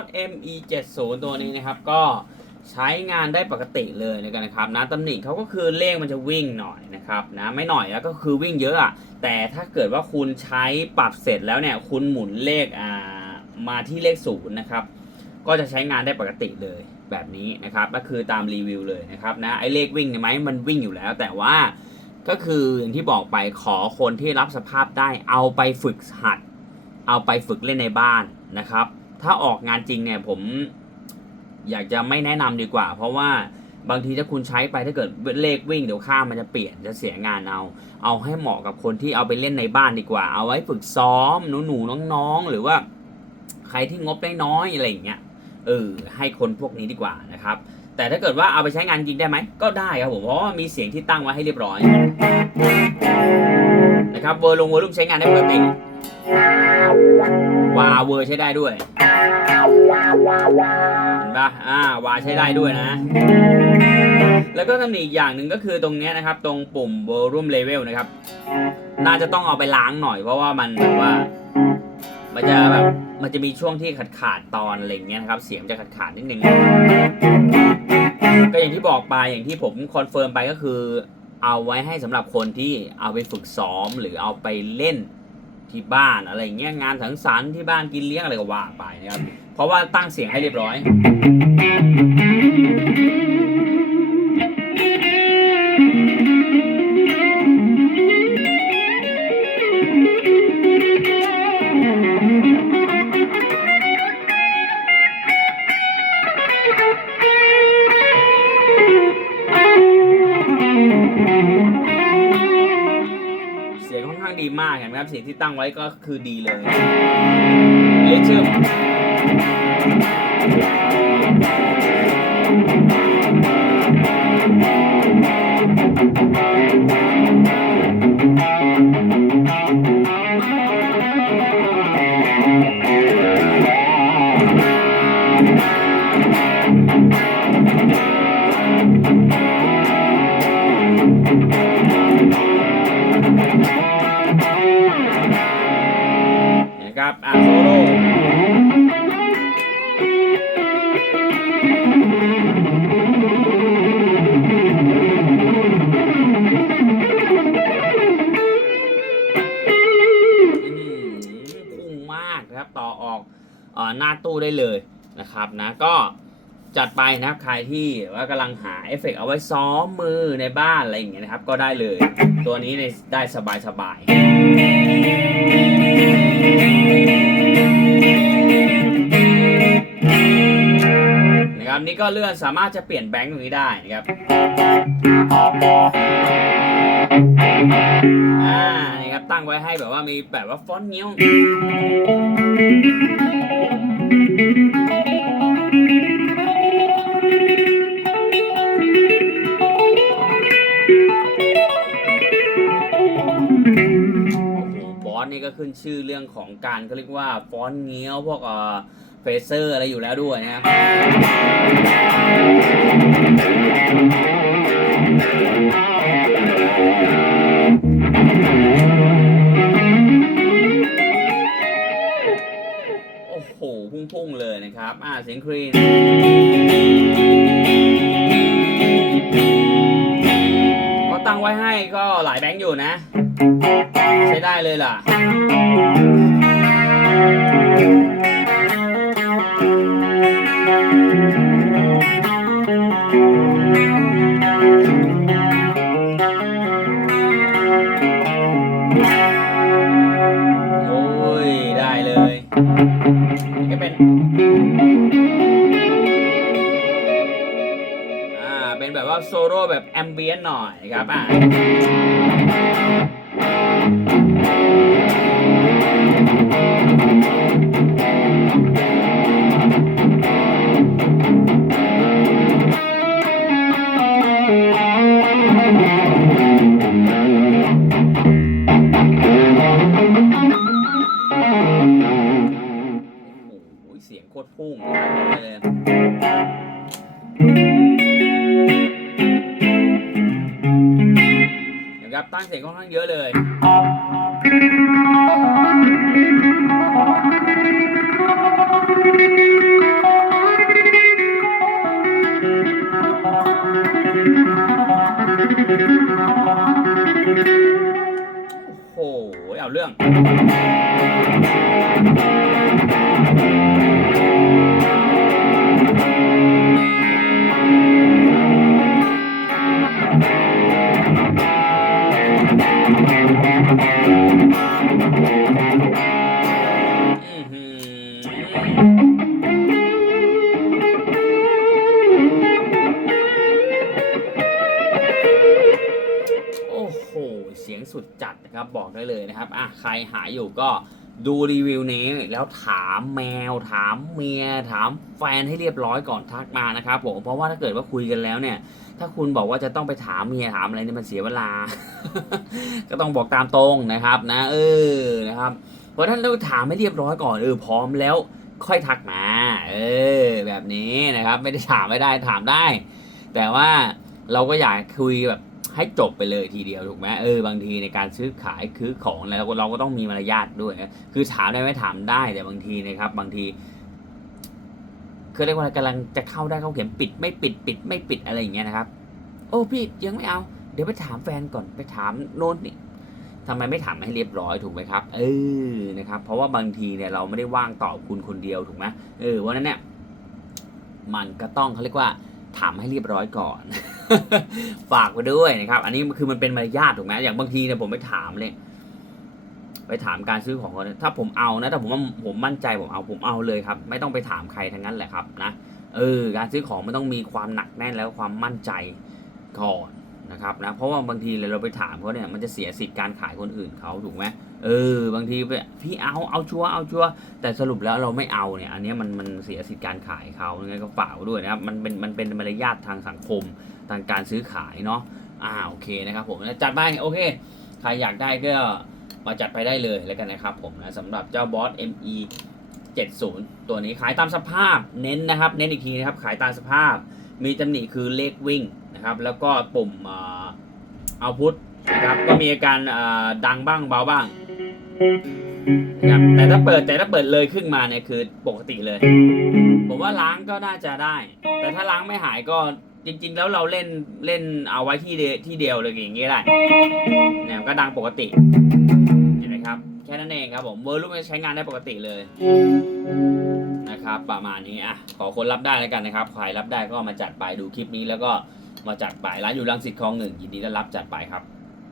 s ME70 ตัวนี้นะครับ ก็ใช้งานได้ปกติเลยนะครับนะตำหนิเขาก็คือเลขมันจะวิ่งหน่อยนะครับนะไม่หน่อยแล้วก็คือวิ่งเยอะอะแต่ถ้าเกิดว่าคุณใช้ปรับเสร็จแล้วเนี่ยคุณหมุนเลขอ่ามาที่เลขศูนย์นะครับก็จะใช้งานได้ปกติเลยแบบนี้นะครับก็คือตามรีวิวเลยนะครับนะไอ้เลขวิ่งเนี่ยไหมมันวิ่งอยู่แล้ว แต่ว่าก็คืออย่างที่บอกไปขอคนที่รับสภาพได้เอาไปฝึกหัด เอาไปฝึกเล่นในบ้านนะครับ ถ้าออกงานจริงเนี่ยผมอยากจะไม่แนะนำดีกว่า เพราะว่าบางทีถ้าคุณใช้ไปถ้าเกิดเลขวิ่งเดี๋ยวค่ามันจะเปลี่ยนจะเสียงานเอา เอาให้เหมาะกับคนที่เอาไปเล่นในบ้านดีกว่า เอาไว้ฝึกซ้อมหนูหนูๆน้องๆ หรือว่าใครที่งบได้น้อยอะไรอย่างเงี้ยเออให้คนพวกนี้ดีกว่านะครับ แต่ถ้าเกิดว่าเอาไปใช้งานจริงได้ไหมก็ได้ครับผมเพราะว่ามีเสียงที่ตั้งไว้ให้เรียบร้อยนะครับเวอร์ลงเวอร์ลุ่มใช้งานได้ปกติ วาเวอร์ใช้ได้ด้วยเห็นปะอ่าวาใช้ได้ด้วยนะ แล้วก็ตำหนิอีกอย่างหนึ่งก็คือตรงนี้นะครับ ตรงปุ่ม volume level นะครับ น่าจะต้องเอาไปล้างหน่อยเพราะว่ามันแบบว่า มันจะแบบมันจะมีช่วงที่ขาดขาดตอนอะไรเงี้ยนะครับ เสียงจะขาดขาดนิดนึงก็อย่างที่บอกไปอย่างที่ผมคอนเฟิร์มไปก็คือ เอาไว้ให้สำหรับคนที่เอาไปฝึกซ้อมหรือเอาไปเล่น ที่บ้านอะไรเงี้ยงานสังสรรค์ที่บ้านกินเลี้ยงอะไรก็ว่าไปนะครับ เพราะว่าตั้งเสียงให้เรียบร้อย ข้างดีมากเห็นไหมครับเสียงที่ตั้งไว้ก็คือดีเลยเรียกชื่อ ครับอะโซโล่อืมพุ่งมากนะครับต่อออกหน้าตู้ได้เลยนะครับนะก็จัดไปนะครับใครที่ว่ากำลังหาเอฟเฟกต์เอาไว้ซ้อมมือในบ้านอะไรอย่างเงี้ยนะครับ ก็ได้เลย ตัวนี้ได้สบายสบาย ก็เลื่อนสามารถจะเปลี่ยนแบงค์ตรงนี้ได้นะครับอ่านี่ครับตั้งไว้ให้แบบว่ามีแบบว่าฟอนต์เงี้ยวโอ้โหบอสนี่ก็ขึ้นชื่อเรื่องของการเขาเรียกว่าฟอนต์เงี้ยวพวกเอ่อ เฟเซอร์อะไรอยู่แล้วด้วยนะครับโอ้โห พุ่งๆเลยนะครับ อ่าเสียงครีนก็ตั้งไว้ให้ก็หลายแบงค์อยู่นะ ใช้ได้เลยล่ะ นี่ก็เป็นอ่าเป็นแบบว่าโซโล่แบบแอมเบียนหน่อยครับอ่า ตรพุ่งนะครับบอกเลยนะครับตั้งเสียงค่อนข้างเยอะเลย สุดจัดนะครับบอกได้เลยนะครับอะใครหาอยู่ก็ดูรีวิวนี้แล้วถามแมวถามเมียถามแฟนให้เรียบร้อยก่อนทักมานะครับผมเพราะว่าถ้าเกิดว่าคุยกันแล้วเนี่ย ถ้าคุณบอกว่าจะต้องไปถามเมียถามอะไรเนี่ยมันเสียเวลา ก็ต้องบอกตามตรงนะครับนะ เออนะครับเพราะท่านต้องถามให้เรียบร้อยก่อนเออพร้อมแล้วค่อยทักมา เออ แบบนี้นะครับ ไม่ได้ถามไม่ได้ถามได้ แต่ว่าเราก็อยากคุยแบบ ให้จบไปเลยทีเดียวถูกไหมเออบางทีในการซื้อขายคือของอะไรเราก็เราก็ต้องมีมารยาทด้วยนะคือถามได้ไหมถามได้แต่บางทีนะครับ บางทีคือเรียกว่ากำลังจะเข้าได้เขาเขียนปิดไม่ปิดปิดไม่ปิดอะไรอย่างเงี้ยนะครับ โอ้พี่ยังไม่เอา เดี๋ยวไปถามแฟนก่อนไปถามโน้นนี่ทำไมไม่ถามให้เรียบร้อยถูกไหมครับ เออนะครับ เพราะว่าบางทีเนี่ยเราไม่ได้ว่างตอบคุณคนเดียวถูกไหมเออวันนั้นเนี่ยมันก็ต้องเขาเรียกว่า ถามให้เรียบร้อยก่อน ฝากไว้ด้วยนะครับ อันนี้คือมันเป็นมารยาทถูกไหมอย่างบางทีเนี่ยผมไปถามเลย ไปถามการซื้อของเขาถ้าผมเอานะถ้าผมว่าผมมั่นใจผมเอาผมเอาเลยครับ ไม่ต้องไปถามใครทั้งนั้นแหละครับนะเออการซื้อของมันต้องมีความหนักแน่นแล้วความมั่นใจก่อนนะครับนะเพราะว่าบางทีเราไปถามเขาเนี่ยมันจะเสียสิทธิ์การขายคนอื่นเขาถูกไหม เออบางทีไปพี่เอาเอาชัวเอาชัวแต่สรุปแล้วเราไม่เอาเนี่ยอันนี้มันมันเสียสิทธิ์การขายเขายังไงก็ฝากไว้ด้วยนะครับมันเป็นมันเป็นมารยาททางสังคมทางการซื้อขายเนาะอ่าโอเคนะครับผมจัดไปโอเคใครอยากได้ก็มาจัดไปได้เลยแล้วกันนะครับผมนะสำหรับเจ้าบอส ME 70 ตัวนี้ขายตามสภาพเน้นนะครับ เน้นอีกทีนะครับขายตามสภาพ มีตำหนิคือเลขวิ่งนะครับ แล้วก็ปุ่มเอาพุทนะครับก็มีอาการดังบ้างเบาบ้าง นะครับแต่ถ้าเปิดแต่ถ้าเปิดเลยขึ้นมาเนี่ยคือปกติเลย ผมว่าล้างก็น่าจะได้ แต่ถ้าล้างไม่หายก็จริง ๆ แล้วเราเล่นเล่นเอาไว้ที่เดที่เดียวเลยอย่างเงี้ยได้เนี่ยก็ดังปกติเห็นไหมครับ แค่นั้นเองครับผมเวอร์ลูกใช้งานได้ปกติเลยนะครับ ประมาณนี้อะขอคนรับได้แล้วกันนะครับใครรับได้ก็มาจัดไปดูคลิปนี้แล้วก็มาจัดไปร้านอยู่รังสิตคลองหนึ่งยินดีต้อนรับจัดไปครับ